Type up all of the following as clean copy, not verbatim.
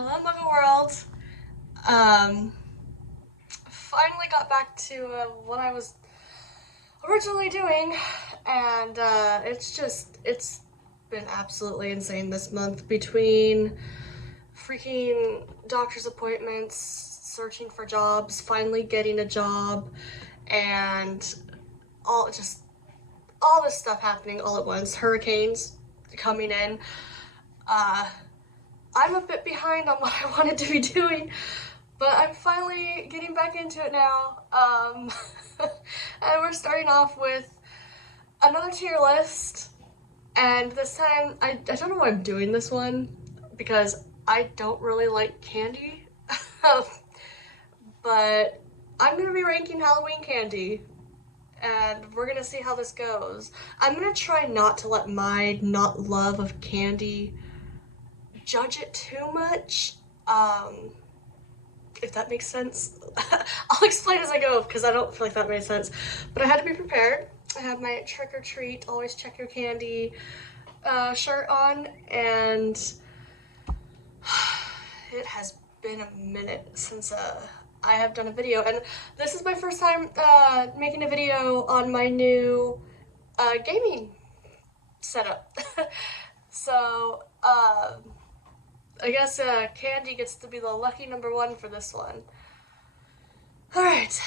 Hello, Muggle World. Um, Finally got back to what I was originally doing, and it's been absolutely insane this month between freaking doctor's appointments, searching for jobs, finally getting a job, and all just all this stuff happening all at once. Hurricanes coming in. Uh, I'm a bit behind on what I wanted to be doing, but I'm finally getting back into it now. And we're starting off with another tier list, and this time I don't know why I'm doing this one because I don't really like candy, but I'm gonna be ranking Halloween candy. And we're gonna see how this goes. I'm gonna try not to let my not love of candy judge it too much. If that makes sense. I'll explain as I go because I don't feel like that made sense. But I had to be prepared. I have my trick or treat, always check your candy shirt on, and it has been a minute since I have done a video, and this is my first time making a video on my new gaming setup. So, I guess candy gets to be the lucky number one for this one. Alright,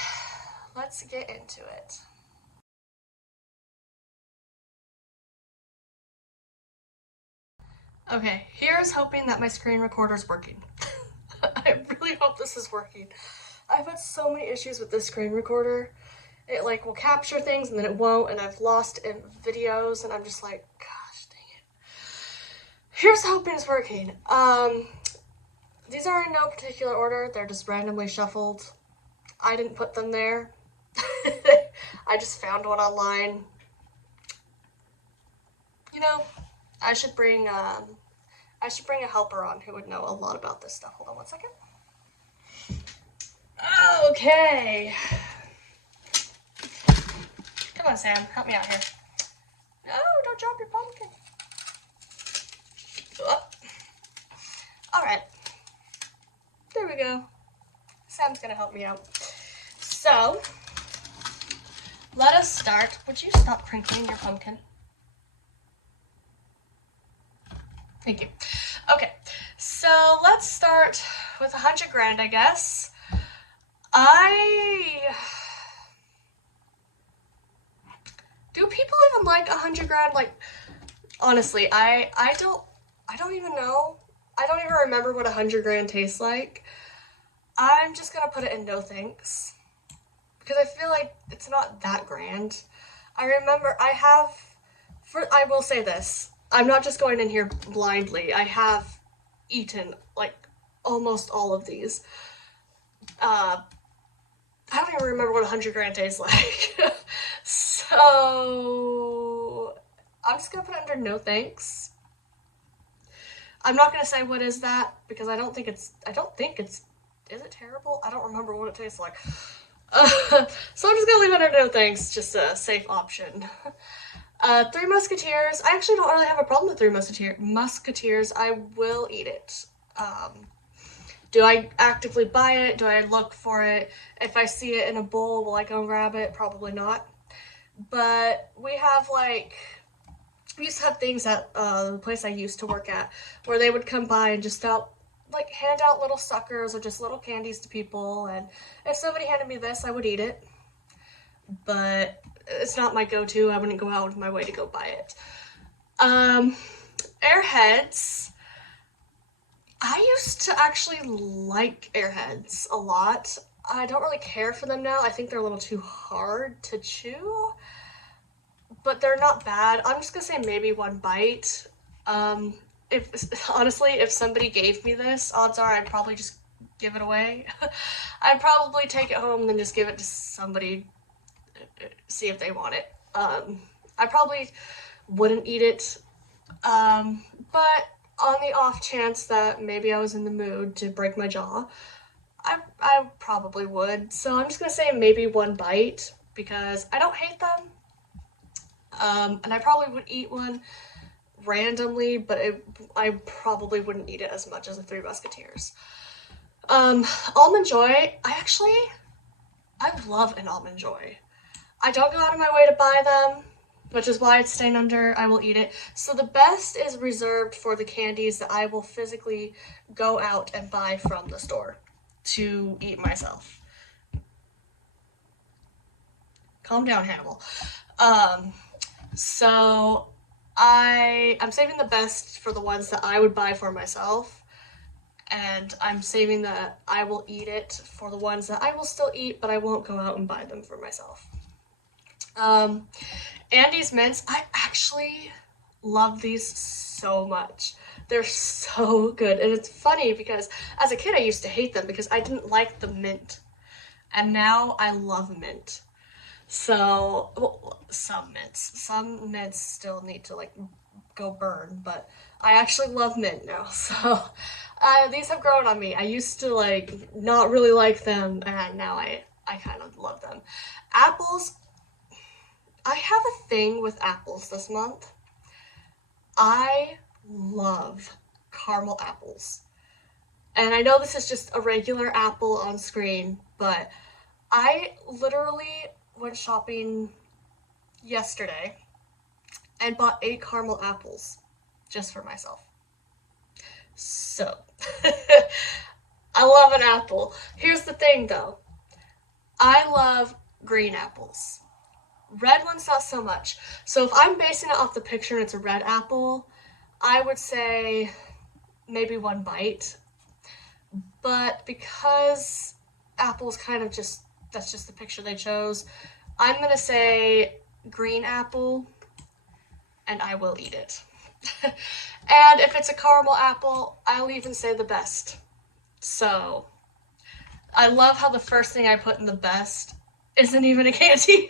let's get into it. Okay, here's hoping that my screen recorder's working. I really hope this is working. I've had so many issues with this screen recorder. It like will capture things and then it won't, and I've lost in videos, and I'm just like, gosh dang it. Here's hoping it's working. These are in no particular order, they're just randomly shuffled. I didn't put them there. I just found one online. You know, I should bring a helper on who would know a lot about this stuff. Hold on one second. Okay. Come on, Sam, help me out here. No, don't drop your pumpkin. Oh. All right. There we go. Sam's gonna help me out. So, let us start. Would you stop crinkling your pumpkin? Thank you. Okay, so let's start with 100 grand, I guess. Do people even like 100 grand? Like, honestly, I don't even know. I don't even remember what 100 grand tastes like. I'm just gonna put it in no thanks because I feel like it's not that grand. I remember I will say this, I'm not just going in here blindly. I have eaten like almost all of these. I don't even remember what 100 grand tastes like. So I'm just gonna put it under no thanks. I'm not gonna say what is that because I don't think it's, is it terrible? I don't remember what it tastes like. So I'm just gonna leave it under no thanks, just a safe option. Three Musketeers. I actually don't really have a problem with Three Musketeers. I will eat it. Do I actively buy it? Do I look for it? If I see it in a bowl, will I go grab it? Probably not. But we used to have things at the place I used to work at where they would come by and just hand out little suckers or just little candies to people, and if somebody handed me this, I would eat it. But it's not my go-to. I wouldn't go out of my way to go buy it. Airheads. I used to actually like Airheads a lot. I don't really care for them now. I think they're a little too hard to chew, but they're not bad. I'm just gonna say maybe one bite. If somebody gave me this, odds are I'd probably just give it away. I'd probably take it home and then just give it to somebody, see if they want it. I probably wouldn't eat it, but on the off chance that maybe I was in the mood to break my jaw, I probably would. So I'm just gonna say maybe one bite because I don't hate them. And I probably would eat one randomly, but I probably wouldn't eat it as much as the Three Musketeers. Almond Joy, I love an Almond Joy. I don't go out of my way to buy them, which is why it's staying under I will eat it. So the best is reserved for the candies that I will physically go out and buy from the store to eat myself. Calm down, Hannibal. So I'm saving the best for the ones that I would buy for myself, and I'm saving the I will eat it for the ones that I will still eat, but I won't go out and buy them for myself. Andes Mints, I actually love these so much. They're so good, and it's funny because as a kid I used to hate them because I didn't like the mint, and now I love mint. So, well, some mints still need to like go burn, but I actually love mint now. So, these have grown on me. I used to like not really like them, and now I kind of love them. Apples, I have a thing with apples this month. I love caramel apples. And I know this is just a regular apple on screen, but I literally went shopping yesterday and bought 8 caramel apples just for myself. So, I love an apple. Here's the thing though. I love green apples. Red ones not so much. So if I'm basing it off the picture and it's a red apple, I would say maybe 1 bite. But because apples kind of just, that's just the picture they chose, I'm gonna say green apple, and I will eat it. And if it's a caramel apple, I'll even say the best. So, I love how the first thing I put in the best isn't even a candy.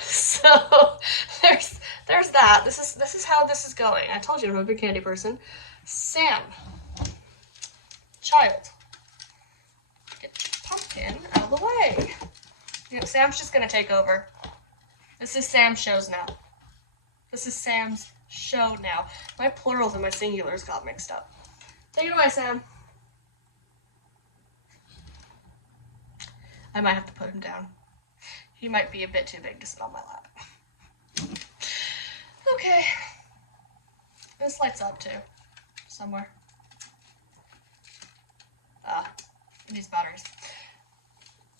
So, there's that. This is how this is going. I told you I'm a big candy person. Sam. Child. Get Pumpkin out of the way. You know, Sam's just gonna take over. This is Sam's shows now. This is Sam's show now. My plurals and my singulars got mixed up. Take it away, Sam. I might have to put him down. He might be a bit too big to sit on my lap. Okay. This light's up too. Somewhere. It needs batteries.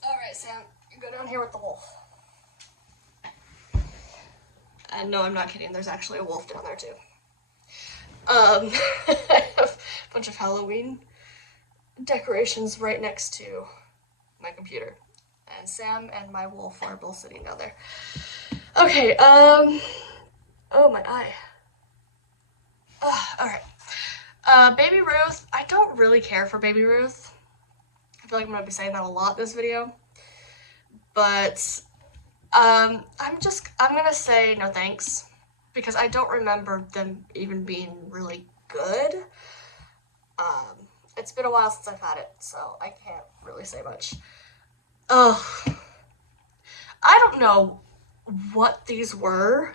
Alright, Sam. You go down here with the wolf. And no, I'm not kidding. There's actually a wolf down there too. I have a bunch of Halloween decorations right next to my computer. And Sam and my wolf are both sitting down there. Okay, oh, my eye. Alright. Baby Ruth, I don't really care for Baby Ruth. I feel like I'm gonna be saying that a lot in this video. But, I'm gonna say no thanks. Because I don't remember them even being really good. It's been a while since I've had it, so I can't really say much. Ugh. I don't know what these were,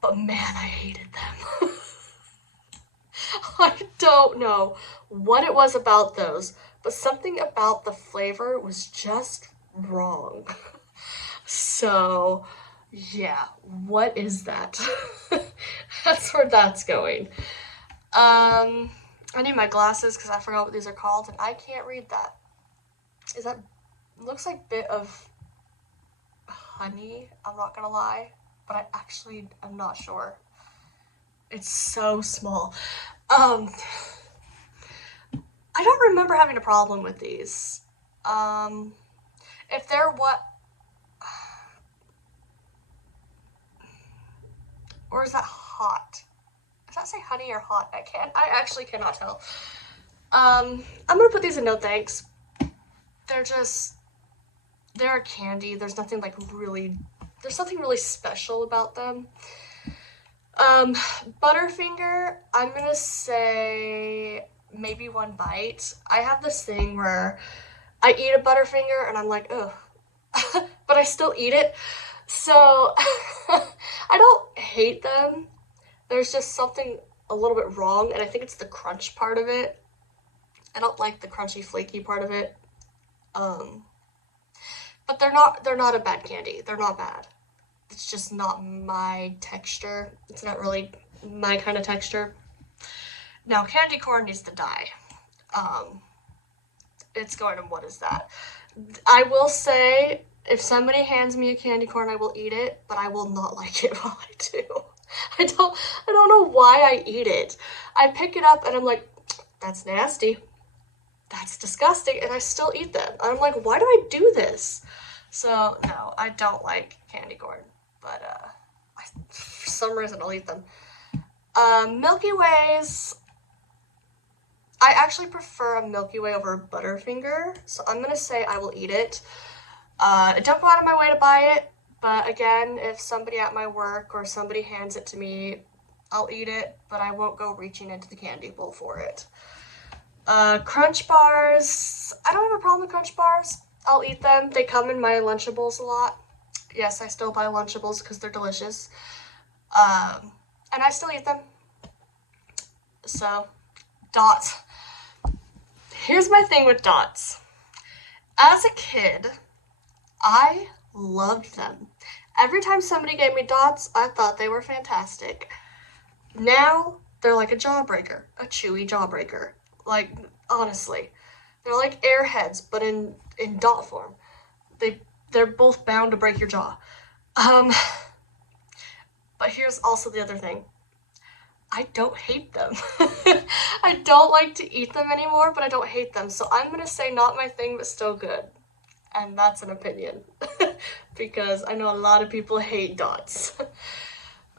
but man, I hated them. I don't know what it was about those, but something about the flavor was just wrong. So, yeah, what is that? That's where that's going. I need my glasses because I forgot what these are called, and I can't read that. Is that, looks like bit of honey, I'm not gonna lie, but I'm not sure. It's so small. I don't remember having a problem with these. If they're what, or is that hot? Does that say honey or hot? I actually cannot tell. I'm gonna put these in no thanks. They're a candy. There's nothing really special about them. Butterfinger, I'm gonna say maybe 1 bite. I have this thing where I eat a Butterfinger and I'm like, ugh, but I still eat it. So I don't hate them. There's just something a little bit wrong, and I think it's the crunch part of it. I don't like the crunchy, flaky part of it. Um, but they're not a bad candy. They're not bad. It's just not my texture. It's not really my kind of texture. Now, candy corn needs to die. Um, it's going to, what is that? I will say, if somebody hands me a candy corn, I will eat it, but I will not like it while I do. I don't know why I eat it. I pick it up and I'm like, that's nasty. That's disgusting, and I still eat them. I'm like, why do I do this? So no, I don't like candy corn, but for some reason I'll eat them. Milky Ways. I actually prefer a Milky Way over a Butterfinger, so I'm gonna say I will eat it. I don't go out of my way to buy it, but again, if somebody at my work or somebody hands it to me, I'll eat it, but I won't go reaching into the candy bowl for it. Crunch bars. I don't have a problem with Crunch bars. I'll eat them. They come in my Lunchables a lot. Yes, I still buy Lunchables because they're delicious. And I still eat them. So, Dots. Here's my thing with Dots. As a kid, I loved them. Every time somebody gave me Dots, I thought they were fantastic. Now, they're like a jawbreaker, a chewy jawbreaker. Like, honestly. They're like Airheads, but in dot form. They're both bound to break your jaw. But here's also the other thing. I don't hate them. I don't like to eat them anymore, but I don't hate them. So I'm gonna say not my thing, but still good. And that's an opinion. Because I know a lot of people hate Dots.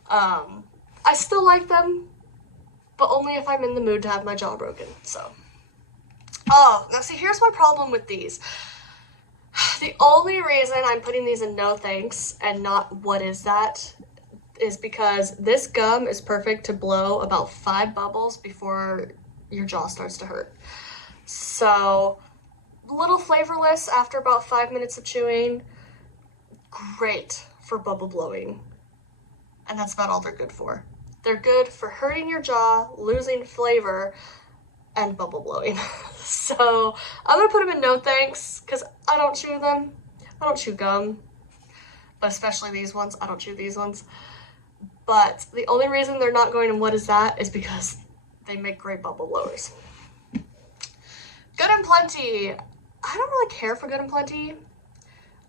I still like them, but only if I'm in the mood to have my jaw broken, so. Oh, now see, here's my problem with these. The only reason I'm putting these in no thanks and not what is that is because this gum is perfect to blow about 5 bubbles before your jaw starts to hurt. So, a little flavorless after about 5 minutes of chewing. Great for bubble blowing. And that's about all they're good for. They're good for hurting your jaw, losing flavor, and bubble blowing. So I'm gonna put them in no thanks because I don't chew them. I don't chew gum, but especially these ones. I don't chew these ones. But the only reason they're not going in what is that is because they make great bubble blowers. Good and Plenty. I don't really care for Good and Plenty.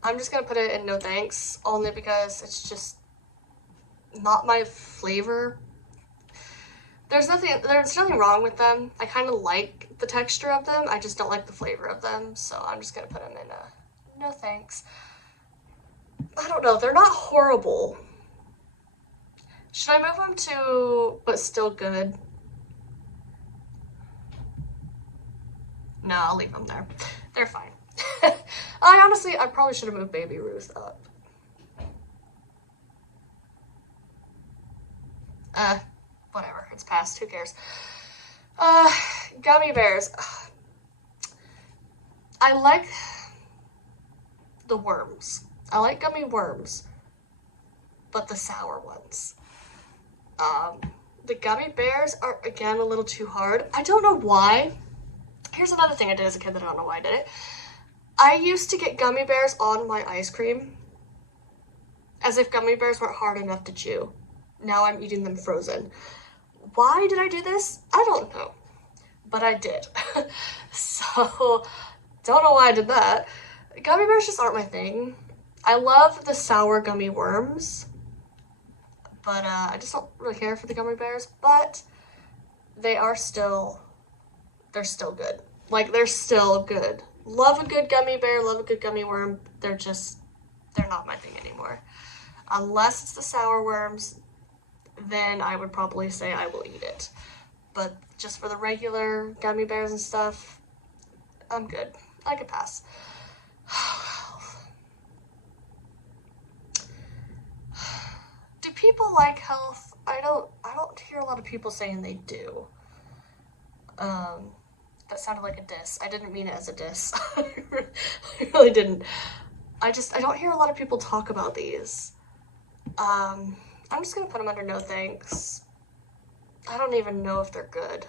I'm just gonna put it in no thanks, only because it's just not my flavor. There's nothing wrong with them. I kind of like the texture of them. I just don't like the flavor of them. So I'm just gonna put them in a no thanks. I don't know. They're not horrible. Should I move them to but still good? No, I'll leave them there. They're fine. I probably should have moved Baby Ruth up. Whatever, it's past, who cares? Gummy bears. I like the worms. I like gummy worms, but the sour ones. The gummy bears are, again, a little too hard. I don't know why. Here's another thing I did as a kid that I don't know why I did it. I used to get gummy bears on my ice cream, as if gummy bears weren't hard enough to chew. Now I'm eating them frozen. Why did I do this? I don't know, but I did. So, don't know why I did that. Gummy bears just aren't my thing. I love the sour gummy worms, but I just don't really care for the gummy bears, but they're still good. Like, they're still good. Love a good gummy bear, love a good gummy worm. They're not my thing anymore. Unless it's the sour worms, then I would probably say I will eat it. But just for the regular gummy bears and stuff, I'm good. I could pass. Do people like health? I don't hear a lot of people saying they do. That sounded like a diss. I didn't mean it as a diss. I really didn't. I don't hear a lot of people talk about these. I'm just gonna put them under no thanks. I don't even know if they're good.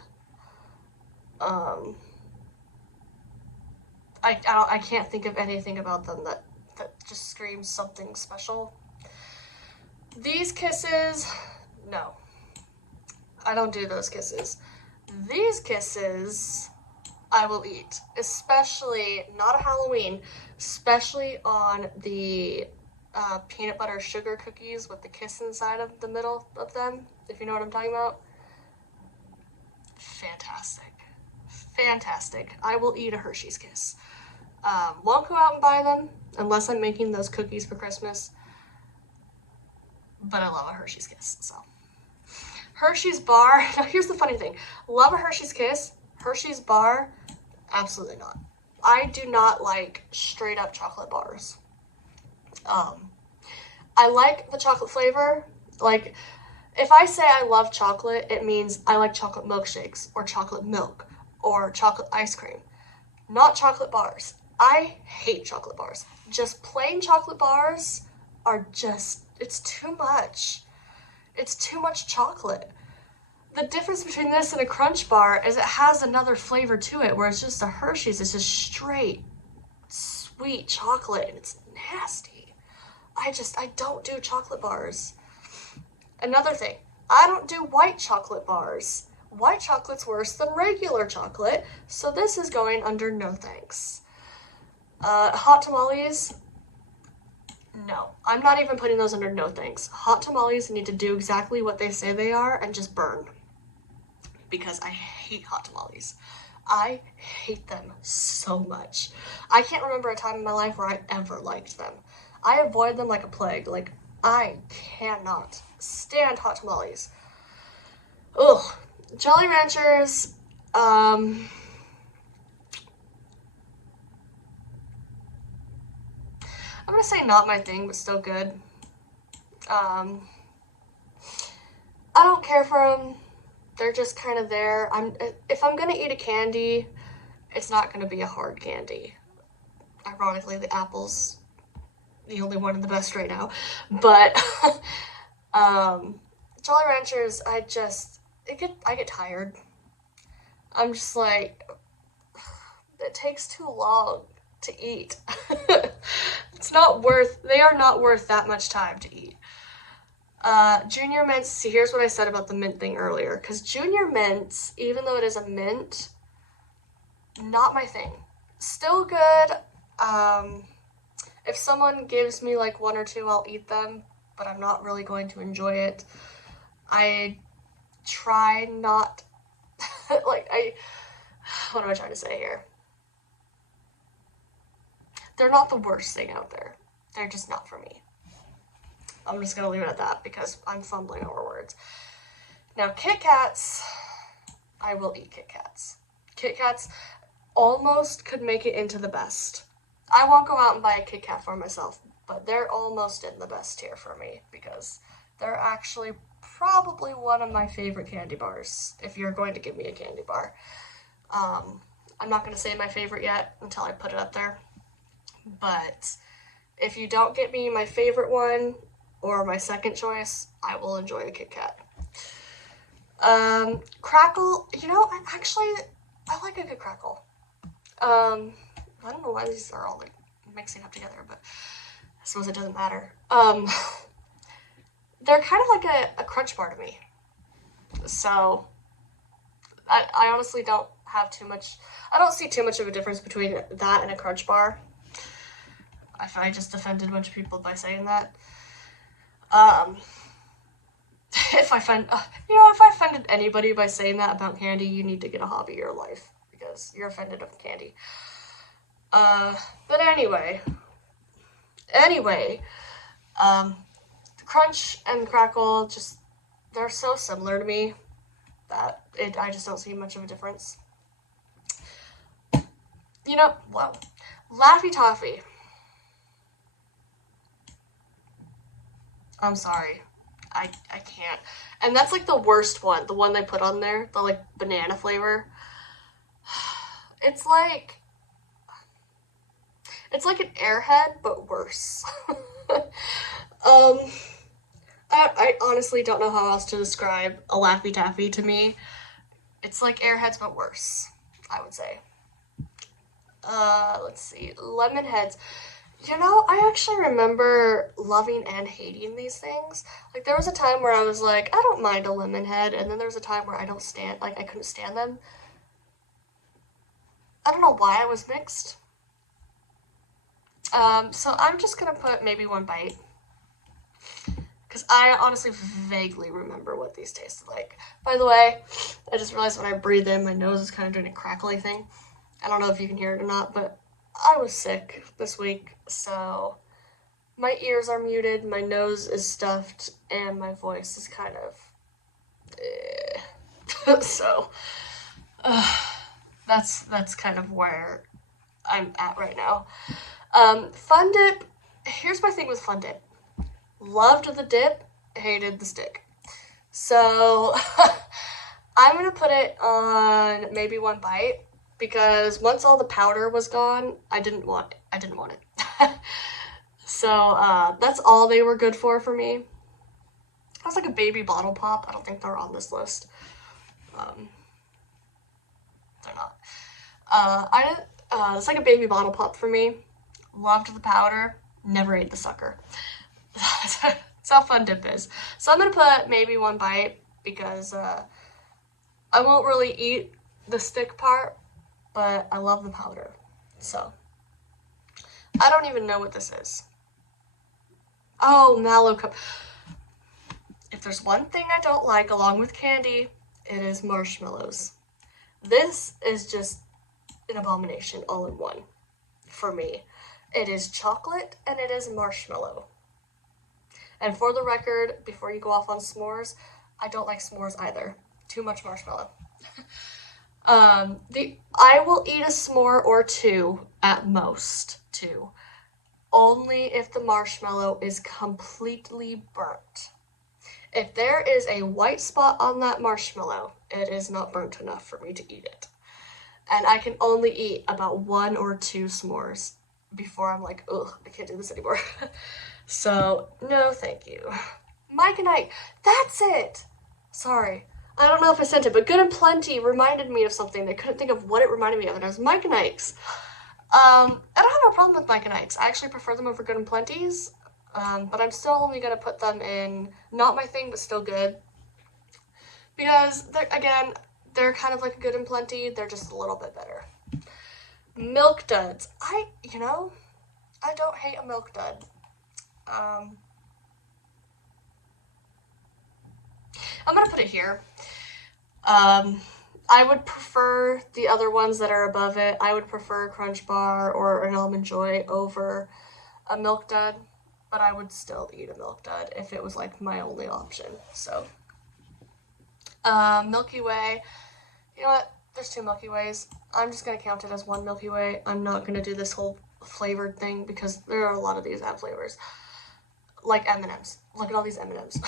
I can't think of anything about them that just screams something special. These kisses, no. I don't do those kisses. These kisses, I will eat. Especially, not a Halloween, especially on the peanut butter sugar cookies with the kiss inside of the middle of them, if you know what I'm talking about. Fantastic. Fantastic. I will eat a Hershey's Kiss. Won't go out and buy them unless I'm making those cookies for Christmas. But I love a Hershey's Kiss, so. Hershey's bar. Now here's the funny thing. Love a Hershey's Kiss. Hershey's bar, absolutely not. I do not like straight up chocolate bars. I like the chocolate flavor. Like, if I say I love chocolate, it means I like chocolate milkshakes or chocolate milk or chocolate ice cream. Not chocolate bars. I hate chocolate bars. Just plain chocolate bars are just, it's too much. It's too much chocolate. The difference between this and a Crunch bar is it has another flavor to it, where it's just a Hershey's. It's just straight sweet chocolate, and it's nasty. I don't do chocolate bars. Another thing, I don't do white chocolate bars. White chocolate's worse than regular chocolate, so this is going under no thanks. Hot tamales, no. I'm not even putting those under no thanks. Hot tamales need to do exactly what they say they are and just burn. Because I hate hot tamales. I hate them so much. I can't remember a time in my life where I ever liked them. I avoid them like a plague. Like, I cannot stand hot tamales. Ugh. Jolly Ranchers, I'm gonna say not my thing, but still good. I don't care for them. They're just kind of there. If I'm gonna eat a candy, it's not gonna be a hard candy. Ironically, the apple's the only one in the best right now. But Jolly Ranchers, I get tired. I'm just like, it takes too long to eat. They are not worth that much time to eat. Junior Mints, see, here's what I said about the mint thing earlier, because Junior Mints, even though it is a mint, not my thing. Still good. If someone gives me like one or two, I'll eat them, but I'm not really going to enjoy it. I try not, what am I trying to say here? They're not the worst thing out there. They're just not for me. I'm just gonna leave it at that because I'm fumbling over words. Now, Kit Kats, I will eat Kit Kats. Kit Kats almost could make it into the best. I won't go out and buy a Kit Kat for myself, but they're almost in the best tier for me because they're actually probably one of my favorite candy bars, if you're going to give me a candy bar. I'm not going to say my favorite yet until I put it up there, but if you don't get me my favorite one or my second choice, I will enjoy a Kit Kat. Crackle, I like a good Crackle. I don't know why these are all like mixing up together, but I suppose it doesn't matter. They're kind of like a Crunch bar to me. So I honestly don't have too much, I don't see too much of a difference between that and a Crunch bar. I just offended a bunch of people by saying that. If I offended anybody by saying that about candy, you need to get a hobby in your life because you're offended of candy. But anyway, the Crunch and Crackle, they're so similar to me that I just don't see much of a difference. Laffy Taffy. I'm sorry. I can't. And that's like the worst one, the one they put on there, the like banana flavor. It's It's like an Airhead, but worse. um, I honestly don't know how else to describe a Laffy Taffy to me. It's like Airheads, but worse, I would say. Let's see, Lemon Heads. You know, I actually remember loving and hating these things. Like, there was a time where I was like, I don't mind a lemon head, and then there was a time where I couldn't stand them. I don't know why I was mixed. So I'm just gonna put maybe one bite. Because I honestly vaguely remember what these tasted like. By the way, I just realized when I breathe in, my nose is kind of doing a crackly thing. I don't know if you can hear it or not, but I was sick this week, so my ears are muted, my nose is stuffed, and my voice is kind of so that's kind of where I'm at right now. Fun Dip. Here's my thing with Fun Dip. Loved the dip, hated the stick. So I'm gonna put it on maybe one bite because once all the powder was gone, I didn't want it. So that's all they were good for me. It was like a baby bottle pop. I don't think they're on this list. They're not. It's like a baby bottle pop for me. Loved the powder. Never ate the sucker. That's how Fun Dip is. So I'm gonna put maybe one bite because I won't really eat the stick part, but I love the powder. So I don't even know what this is. Oh, Mallow Cup. If there's one thing I don't like along with candy, it is marshmallows. This is just an abomination all in one for me. It is chocolate and it is marshmallow. And for the record, before you go off on s'mores, I don't like s'mores either. Too much marshmallow. I will eat a s'more or two at most, two. Only if the marshmallow is completely burnt. If there is a white spot on that marshmallow, it is not burnt enough for me to eat it. And I can only eat about 1 or 2 s'mores before I'm like, ugh, I can't do this anymore. So, no thank you. Mike and Ike, that's it! Sorry. I don't know if I sent it, but Good and Plenty reminded me of something. I couldn't think of what it reminded me of, and it was Mike and Ike's. I don't have a problem with Mike and Ike's. I actually prefer them over Good and Plenty's, but I'm still only going to put them in not my thing, but still good. Because, they're kind of like a Good and Plenty. They're just a little bit better. Milk Duds. I don't hate a Milk Dud. I'm gonna put it here. I would prefer the other ones that are above it. I would prefer Crunch Bar or an Almond Joy over a Milk Dud, but I would still eat a Milk Dud if it was like my only option. So, Milky Way. You know what? There's 2 Milky Ways. I'm just gonna count it as 1 Milky Way. I'm not gonna do this whole flavored thing because there are a lot of these that have flavors. Like M&M's. Look at all these M&M's.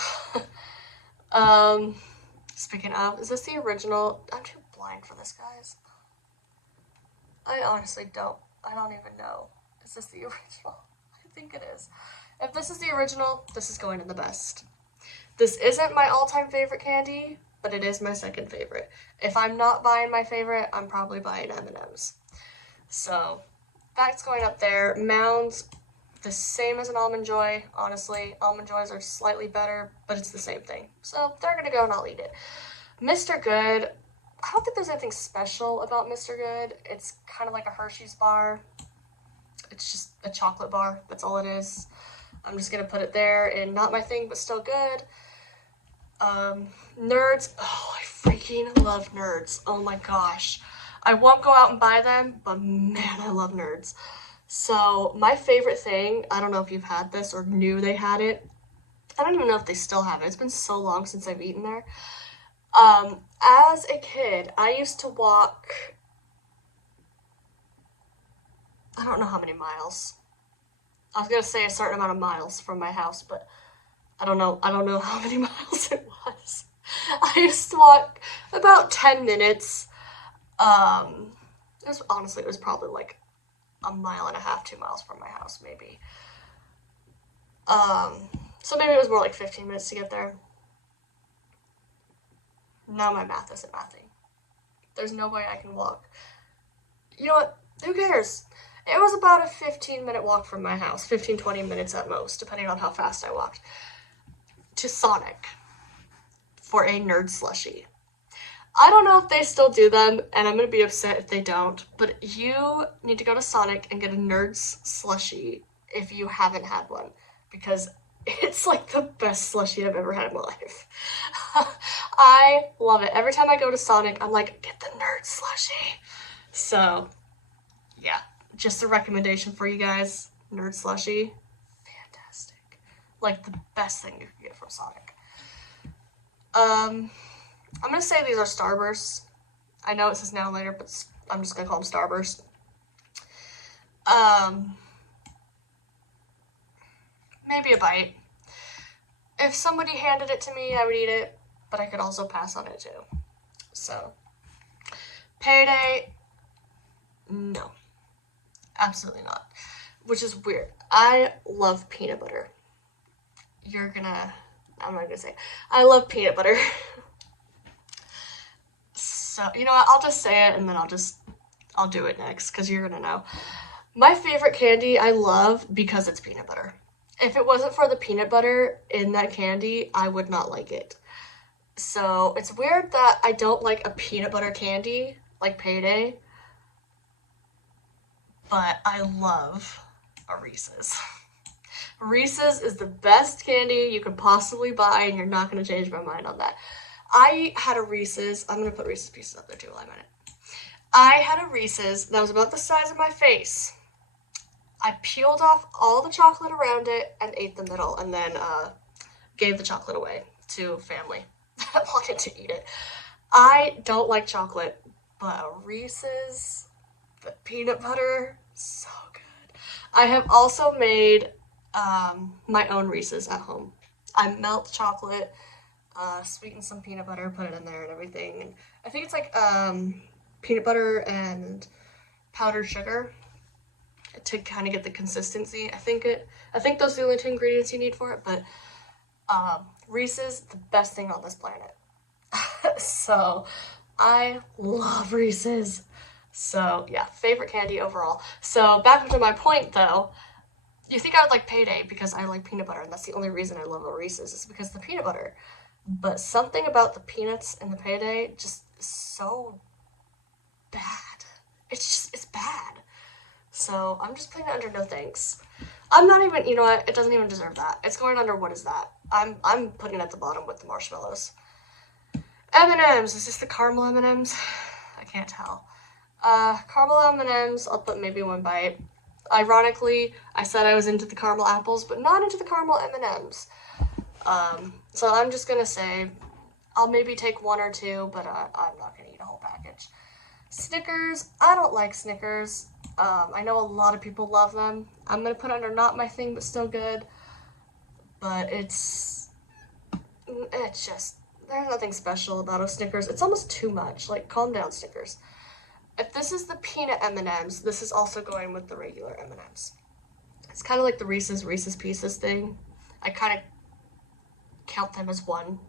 Speaking of, is this the original? I'm too blind for this, guys. I honestly don't. I don't even know. Is this the original? I think it is. If this is the original, this is going in the best. This isn't my all-time favorite candy, but it is my second favorite. If I'm not buying my favorite, I'm probably buying M&M's. So, that's going up there. Mounds, the same as an Almond Joy, honestly. Almond Joys are slightly better, but it's the same thing. So they're gonna go and I'll eat it. Mr. Good, I don't think there's anything special about Mr. Good. It's kind of like a Hershey's bar. It's just a chocolate bar, that's all it is. I'm just gonna put it there and not my thing, but still good. Nerds, oh, I freaking love Nerds. Oh my gosh. I won't go out and buy them, but man, I love Nerds. So my favorite thing, I don't know if you've had this or knew they had it. I don't even know if they still have it. It's been so long since I've eaten there. As a kid, I used to walk, I don't know how many miles. I was gonna say a certain amount of miles from my house, but I don't know how many miles it was. I used to walk about 10 minutes. It was probably like a mile and a half, 2 miles from my house, maybe. So maybe it was more like 15 minutes to get there. Now my math isn't mathing. There's no way I can walk. You know what? Who cares? It was about a 15-minute walk from my house, 15, 20 minutes at most, depending on how fast I walked, to Sonic for a nerd slushie. I don't know if they still do them, and I'm going to be upset if they don't, but you need to go to Sonic and get a Nerds slushie if you haven't had one, because it's like the best slushie I've ever had in my life. I love it. Every time I go to Sonic, I'm like, get the Nerd slushie. So, yeah, just a recommendation for you guys. Nerd slushie, fantastic. Like the best thing you can get from Sonic. I'm gonna say these are Starbursts. I know it says now and later, but I'm just gonna call them Starburst. Maybe a bite. If somebody handed it to me, I would eat it, but I could also pass on it too. So, Payday, no, absolutely not. Which is weird. I love peanut butter. I'm not gonna say, I love peanut butter. So, you know what, I'll just say it and then I'll do it next because you're gonna know. My favorite candy I love because it's peanut butter. If it wasn't for the peanut butter in that candy, I would not like it. So it's weird that I don't like a peanut butter candy like Payday, but I love a Reese's. Reese's is the best candy you could possibly buy, and you're not going to change my mind on that. I had a Reese's. I'm going to put Reese's Pieces up there too while I'm in it. I had a Reese's that was about the size of my face. I peeled off all the chocolate around it and ate the middle, and then gave the chocolate away to family that wanted to eat it. I don't like chocolate, but a Reese's, the peanut butter, so good. I have also made my own Reese's at home. I melt chocolate, sweeten some peanut butter, put it in there and everything. And I think it's like peanut butter and powdered sugar to kind of get the consistency. I think those are the only two ingredients you need for it, but Reese's, the best thing on this planet. So I love Reese's. So yeah, favorite candy overall. So back to my point though, you think I would like Payday because I like peanut butter, and that's the only reason I love a Reese's is because of the peanut butter. But something about the peanuts in the Payday just is so bad. It's bad. So I'm just putting it under no thanks. I'm not even, you know what, it doesn't even deserve that. It's going under what is that? I'm putting it at the bottom with the marshmallows. M&M's, is this the caramel M&M's? I can't tell. Caramel M&M's, I'll put maybe one bite. Ironically, I said I was into the caramel apples, but not into the caramel M&M's. So I'm just gonna say, I'll maybe take one or two, but I'm not gonna eat a whole package. Snickers, I don't like Snickers. I know a lot of people love them. I'm gonna put it under not my thing, but still good. But it's just, there's nothing special about a Snickers. It's almost too much. Like, calm down, Snickers. If this is the peanut M&M's, this is also going with the regular M&M's. It's kind of like the Reese's Pieces thing. I kind of count them as one.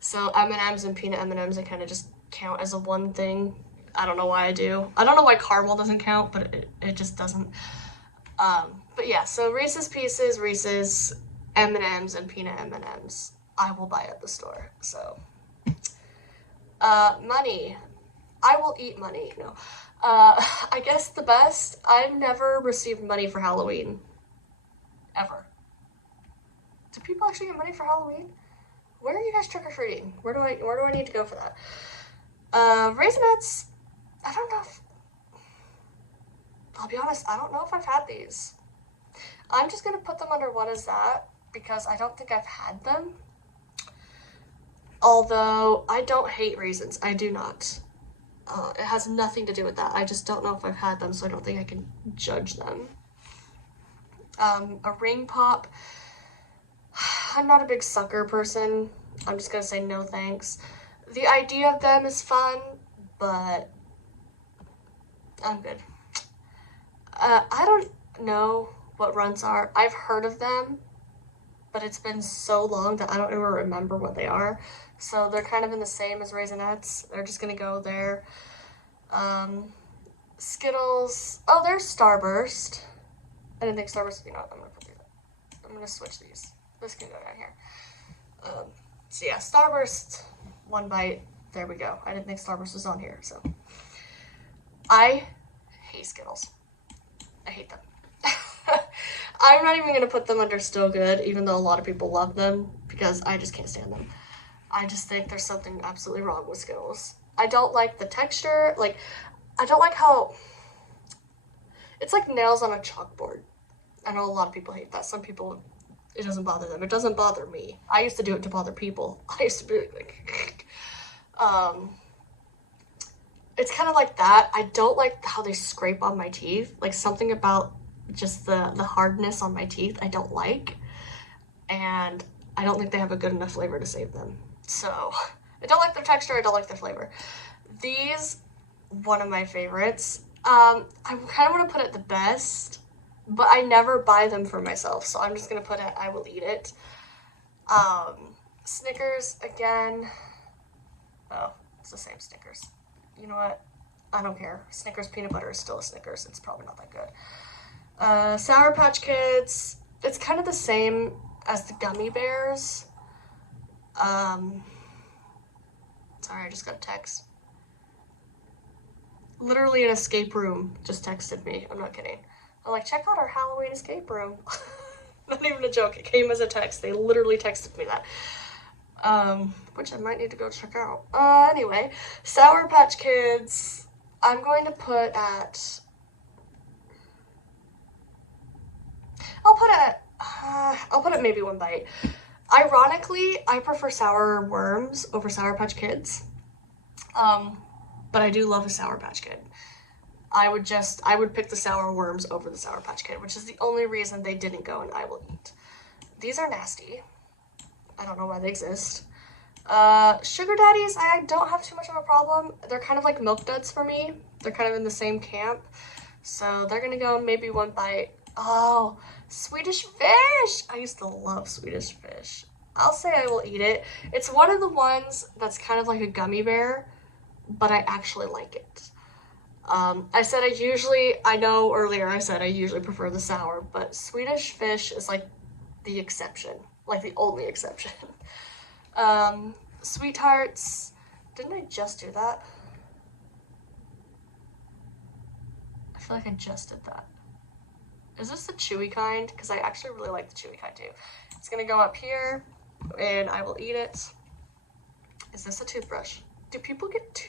So M&M's and peanut M&M's, I kind of just count as a one thing. I don't know why I do. I don't know why caramel doesn't count, but it just doesn't. But yeah, so Reese's Pieces, Reese's, M&M's, and peanut M&M's, I will buy at the store. So, money. I will eat money. No. I guess the best, I've never received money for Halloween. Ever. Do people actually get money for Halloween? Where are you guys trick-or-treating? Where do I need to go for that? Raisinets, I don't know if, I'll be honest, I don't know if I've had these. I'm just gonna put them under what is that, because I don't think I've had them. Although, I don't hate raisins, I do not. It has nothing to do with that. I just don't know if I've had them, so I don't think I can judge them. A ring pop. I'm not a big sucker person. I'm just gonna say no thanks. The idea of them is fun, but I'm good. I don't know what runts are. I've heard of them, but it's been so long that I don't even remember what they are. So they're kind of in the same as Raisinets. They're just gonna go there. Skittles. Oh, there's Starburst. I didn't think Starburst. You know what? I'm gonna put these. I'm gonna switch these. This can go down here. So yeah, Starburst. One bite. There we go. I didn't think Starburst was on here, so I hate Skittles. I hate them. I'm not even gonna put them under Still Good, even though a lot of people love them, because I just can't stand them. I just think there's something absolutely wrong with Skittles. I don't like the texture. Like, I don't like how it's like nails on a chalkboard. I know a lot of people hate that. Some people, it doesn't bother them. It doesn't bother me. I used to do it to bother people. I used to be like, it's kind of like that. I don't like how they scrape on my teeth. Like, something about just the hardness on my teeth I don't like. And I don't think they have a good enough flavor to save them. So, I don't like their texture. I don't like their flavor. These, one of my favorites. I kind of want to put it the best, but I never buy them for myself, so I'm just gonna put it, I will eat it. Snickers, again. Oh, it's the same Snickers. You know what? I don't care. Snickers peanut butter is still a Snickers. It's probably not that good. Sour Patch Kids. It's kind of the same as the gummy bears. Sorry, I just got a text. Literally an escape room just texted me. I'm not kidding. I'm like, check out our Halloween escape room. Not even a joke. It came as a text. They literally texted me that. Which I might need to go check out. Anyway, Sour Patch Kids, I'm going to put at, I'll put it maybe one bite. Ironically, I prefer Sour Worms over Sour Patch Kids. But I do love a Sour Patch Kid. I would pick the Sour Worms over the Sour Patch Kid, which is the only reason they didn't go in I Will Eat. These are nasty. I don't know why they exist. Sugar Daddies, I don't have too much of a problem. They're kind of like Milk Duds for me. They're kind of in the same camp. So they're gonna go maybe one bite. Oh, Swedish Fish! I used to love Swedish Fish. I'll say I will eat it. It's one of the ones that's kind of like a gummy bear, but I actually like it. I know earlier I said I usually prefer the sour, but Swedish Fish is like the exception, like the only exception. Sweethearts, didn't I just do that? I feel like I just did that. Is this the chewy kind? Because I actually really like the chewy kind too. It's gonna go up here, and I will eat it. Is this a toothbrush? Do people get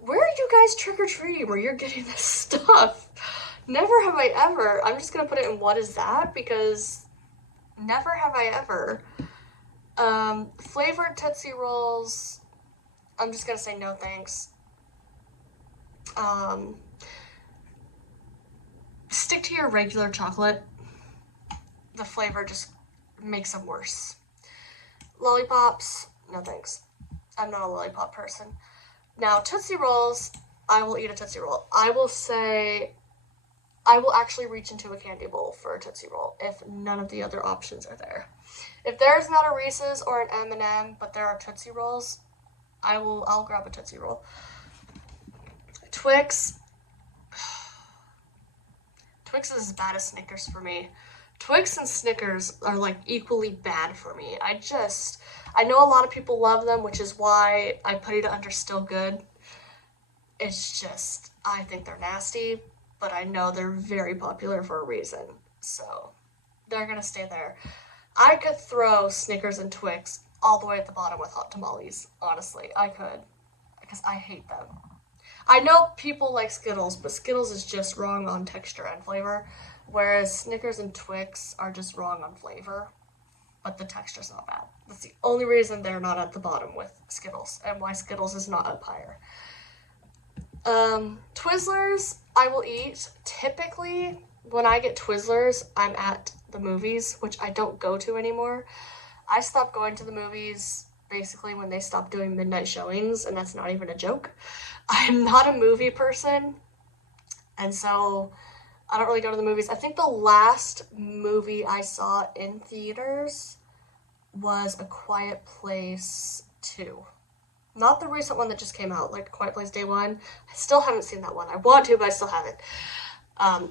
Where are you guys trick-or-treating where you're getting this stuff? Never have I ever. I'm just gonna put it in what is that, because never have I ever. Flavored Tootsie Rolls, I'm just gonna say no thanks. Stick to your regular chocolate. The flavor just makes them worse. Lollipops, no thanks. I'm not a lollipop person. Now, Tootsie Rolls, I will eat a Tootsie Roll. I will say, I will actually reach into a candy bowl for a Tootsie Roll if none of the other options are there. If there's not a Reese's or an M&M, but there are Tootsie Rolls, I'll grab a Tootsie Roll. Twix. Twix is as bad as Snickers for me. Twix and Snickers are like equally bad for me. I know a lot of people love them, which is why I put it under Still Good. It's just, I think they're nasty, but I know they're very popular for a reason. So they're gonna stay there. I could throw Snickers and Twix all the way at the bottom with hot tamales. Honestly, I could, because I hate them. I know people like Skittles, but Skittles is just wrong on texture and flavor, whereas Snickers and Twix are just wrong on flavor, but the texture's not bad. That's the only reason they're not at the bottom with Skittles, and why Skittles is not up higher. Twizzlers, I will eat. Typically, when I get Twizzlers, I'm at the movies, which I don't go to anymore. I stopped going to the movies basically when they stopped doing midnight showings, and that's not even a joke. I'm not a movie person, and so I don't really go to the movies. I think the last movie I saw in theaters was A Quiet Place 2. Not the recent one that just came out, like Quiet Place Day 1. I still haven't seen that one. I want to, but I still haven't.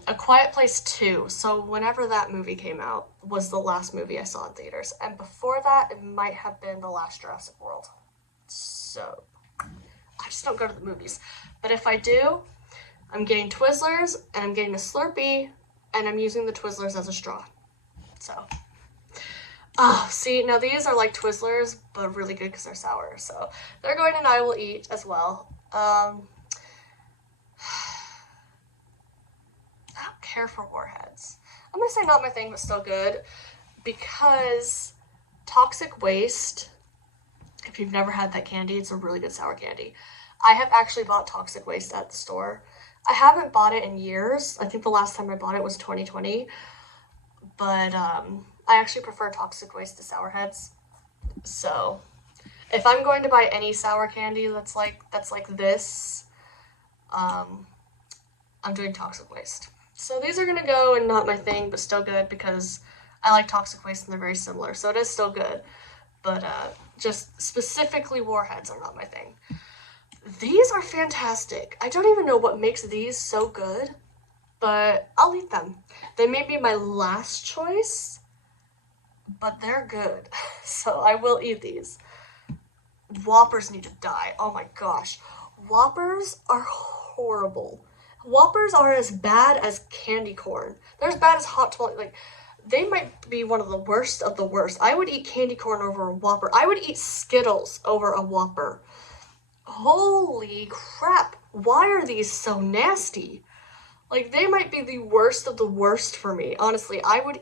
A Quiet Place 2. So whenever that movie came out was the last movie I saw in theaters. And before that, it might have been the last Jurassic World. So I just don't go to the movies. But if I do, I'm getting Twizzlers, and I'm getting a Slurpee, and I'm using the Twizzlers as a straw. So, see, now these are like Twizzlers, but really good because they're sour. So they're going and I will eat as well. I don't care for Warheads. I'm going to say not my thing, but still good, because Toxic Waste, if you've never had that candy, it's a really good sour candy. I have actually bought Toxic Waste at the store. I haven't bought it in years. I think the last time I bought it was 2020. But I actually prefer Toxic Waste to Sour Heads. So if I'm going to buy any sour candy that's like this, I'm doing Toxic Waste. So these are gonna go and not my thing, but still good because I like Toxic Waste and they're very similar. So it is still good. But just specifically Warheads are not my thing. These are fantastic. I don't even know what makes these so good, but I'll eat them. They may be my last choice, but they're good. So I will eat these. Whoppers need to die. Oh my gosh. Whoppers are horrible. Whoppers are as bad as candy corn. They're as bad as hot tamale. Like, they might be one of the worst of the worst. I would eat candy corn over a Whopper. I would eat Skittles over a Whopper. Holy crap. Why are these so nasty? Like, they might be the worst of the worst for me. Honestly, I would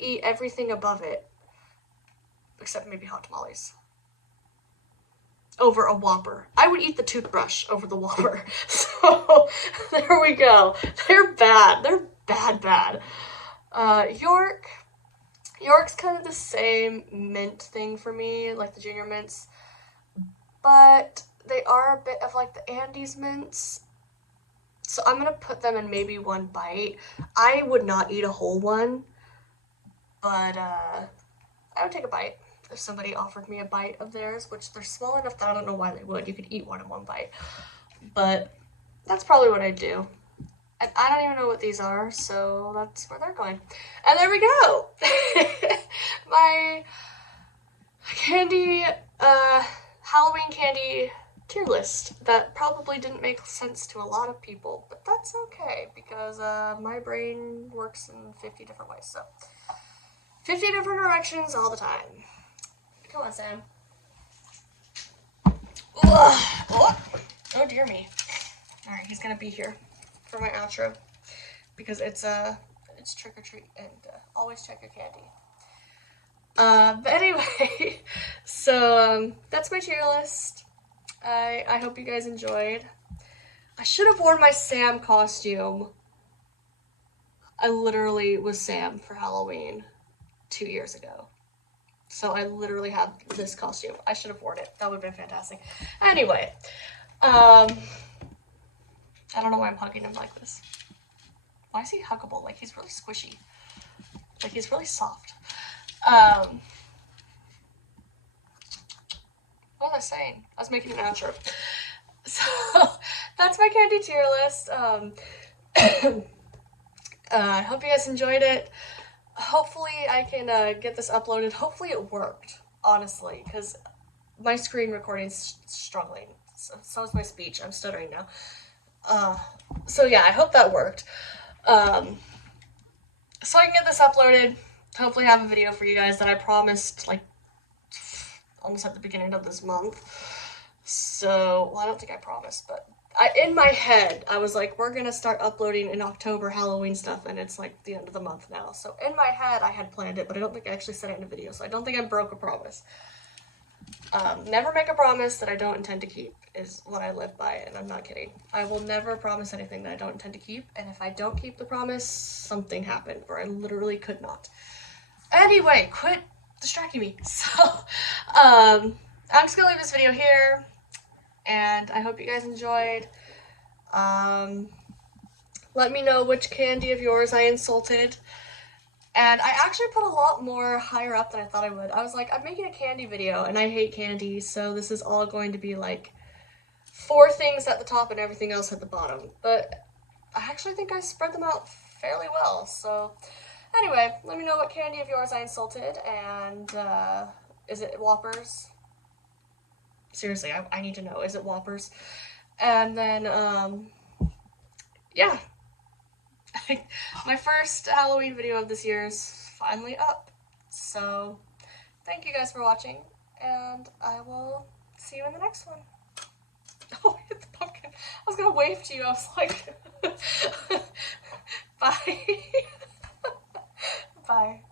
eat everything above it. Except maybe hot tamales. Over a Whopper. I would eat the toothbrush over the Whopper. So, there we go. They're bad. They're bad. York's kind of the same mint thing for me, like the Junior Mints. But they are a bit of like the Andes mints. So I'm going to put them in maybe one bite. I would not eat a whole one, but I would take a bite if somebody offered me a bite of theirs, which they're small enough that I don't know why they would. You could eat one in one bite. But that's probably what I'd do. And I don't even know what these are, so that's where they're going. And there we go! My candy, Halloween candy tier list that probably didn't make sense to a lot of people, but that's okay because my brain works in 50 different ways, so 50 different directions all the time. Come on, Sam. Oh dear me. Alright, he's gonna be here for my outro because it's trick or treat and always check your candy. But anyway, so that's my tier list. I hope you guys enjoyed. I should have worn my Sam costume. I literally was Sam for Halloween 2 years ago. So I literally have this costume. I should have worn it. That would have been fantastic. Anyway, I don't know why I'm hugging him like this. Why is he huggable? Like, he's really squishy. Like, he's really soft. What was I saying? I was making an outro. So, that's my candy tier list. I hope you guys enjoyed it. Hopefully I can get this uploaded. Hopefully it worked, honestly, because my screen recording's struggling. So is my speech. I'm stuttering now. So yeah, I hope that worked. So I can get this uploaded. Hopefully have a video for you guys that I promised, like, almost at the beginning of this month. So, well, I don't think I promised, but in my head, I was like, we're gonna start uploading in October Halloween stuff, and it's like the end of the month now. So in my head, I had planned it, but I don't think I actually said it in a video, so I don't think I broke a promise. Never make a promise that I don't intend to keep is what I live by, and I'm not kidding. I will never promise anything that I don't intend to keep, and if I don't keep the promise, something happened where I literally could not. Anyway, quit distracting me. So, I'm just gonna leave this video here, and I hope you guys enjoyed. Let me know which candy of yours I insulted. And I actually put a lot more higher up than I thought I would. I was like, I'm making a candy video and I hate candy, so this is all going to be like 4 things at the top and everything else at the bottom. But I actually think I spread them out fairly well. So anyway, let me know what candy of yours I insulted, and is it Whoppers? Seriously, I need to know. Is it Whoppers? And then, yeah. My first Halloween video of this year is finally up. So, thank you guys for watching, and I will see you in the next one. Oh, I hit the pumpkin. I was gonna wave to you. I was like, bye. Bye.